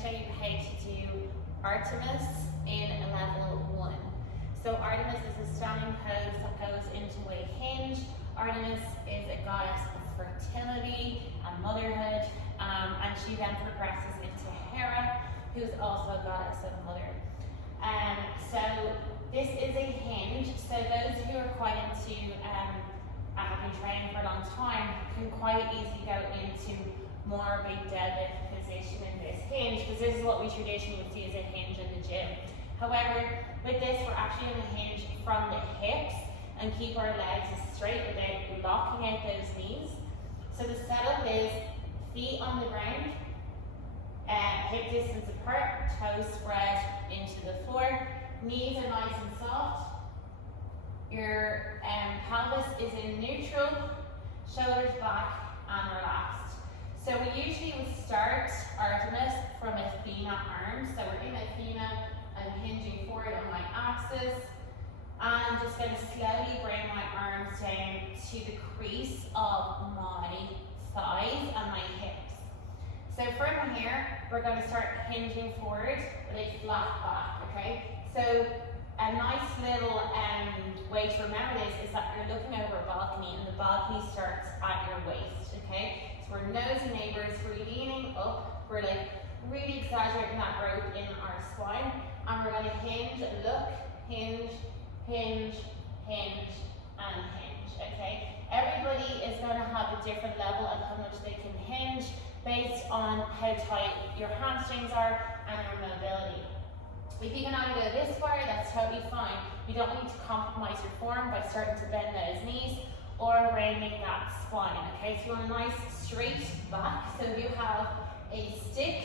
show you how to do Artemis in level 1. So Artemis is a standing pose that goes into a hinge. Artemis is a goddess of fertility and motherhood, and she then progresses into Hera, who's also a goddess of mother. So this is a hinge, so those who are quite into have been training for a long time can quite easily go into more of a deadlift position in this hinge, because this is what we traditionally would see as a hinge in the gym. However, with this we're actually going to hinge from the hips and keep our legs straight without locking out those knees. So the setup is feet on the ground, hip distance apart, toes spread into the floor, knees are nice and soft, your pelvis is in neutral, shoulders back and relaxed. So we usually would start Artemis from Athena arms. So we're in Athena, I'm hinging forward on my axis, and I'm just going to slowly bring my arms down to the crease of my thighs and my hips. So from here, we're going to start hinging forward with a flat back, okay? So a nice little way to remember this is that you're looking over a balcony and the balcony starts at your waist, okay? So we're nosy neighbors, we're leaning up, we're like really exaggerating that rope in our spine, and we're going to hinge, look, hinge, hinge, hinge, and hinge, okay? Everybody is going to have a different level of how much they can hinge based on how tight your hamstrings are and your mobility. If you can only go this far, that's totally fine. You don't need to compromise your form by starting to bend those knees or rounding that spine, okay? So you want a nice straight back. So if you have a stick,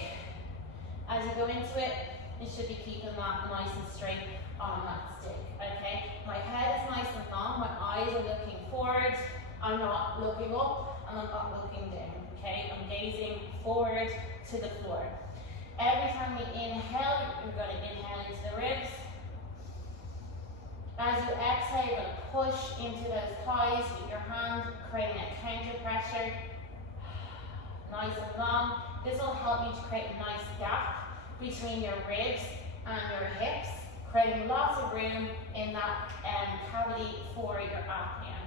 as you go into it, you should be keeping that nice and straight on that stick, okay? My head is nice and long, my eyes are looking forward, I'm not looking up, and I'm not looking down, okay? I'm gazing forward to the floor. Every time we inhale, you're going to inhale into the ribs. As you exhale, you're going to push into those thighs with your hand, creating a counter pressure. Nice and long. This will help you to create a nice gap between your ribs and your hips, creating lots of room in that cavity for your apnea.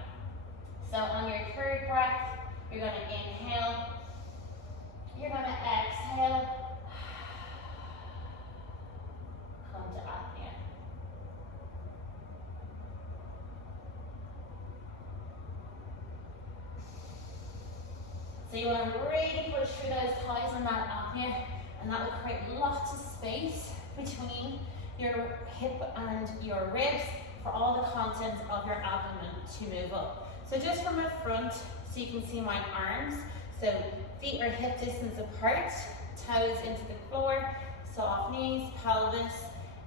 So on your third breath, you're going to inhale, you're going to exhale, come to apnea. So you want to really push through those thighs in that apnea, and that will create lots of space between your hip and your ribs for all the contents of your abdomen to move up. So just from the front, so you can see my arms. So feet are hip distance apart, toes into the floor, soft knees, pelvis,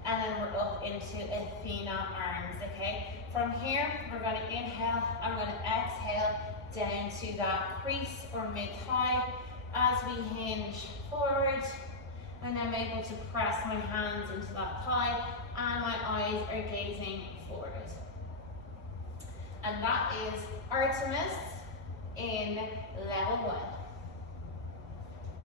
and then we're up into Athena arms, okay? From here, we're going to inhale, I'm going to exhale down to that crease or mid-thigh as we hinge forward, and I'm able to press my hands into that thigh, and my eyes are gazing forward. And that is Artemis in level 1.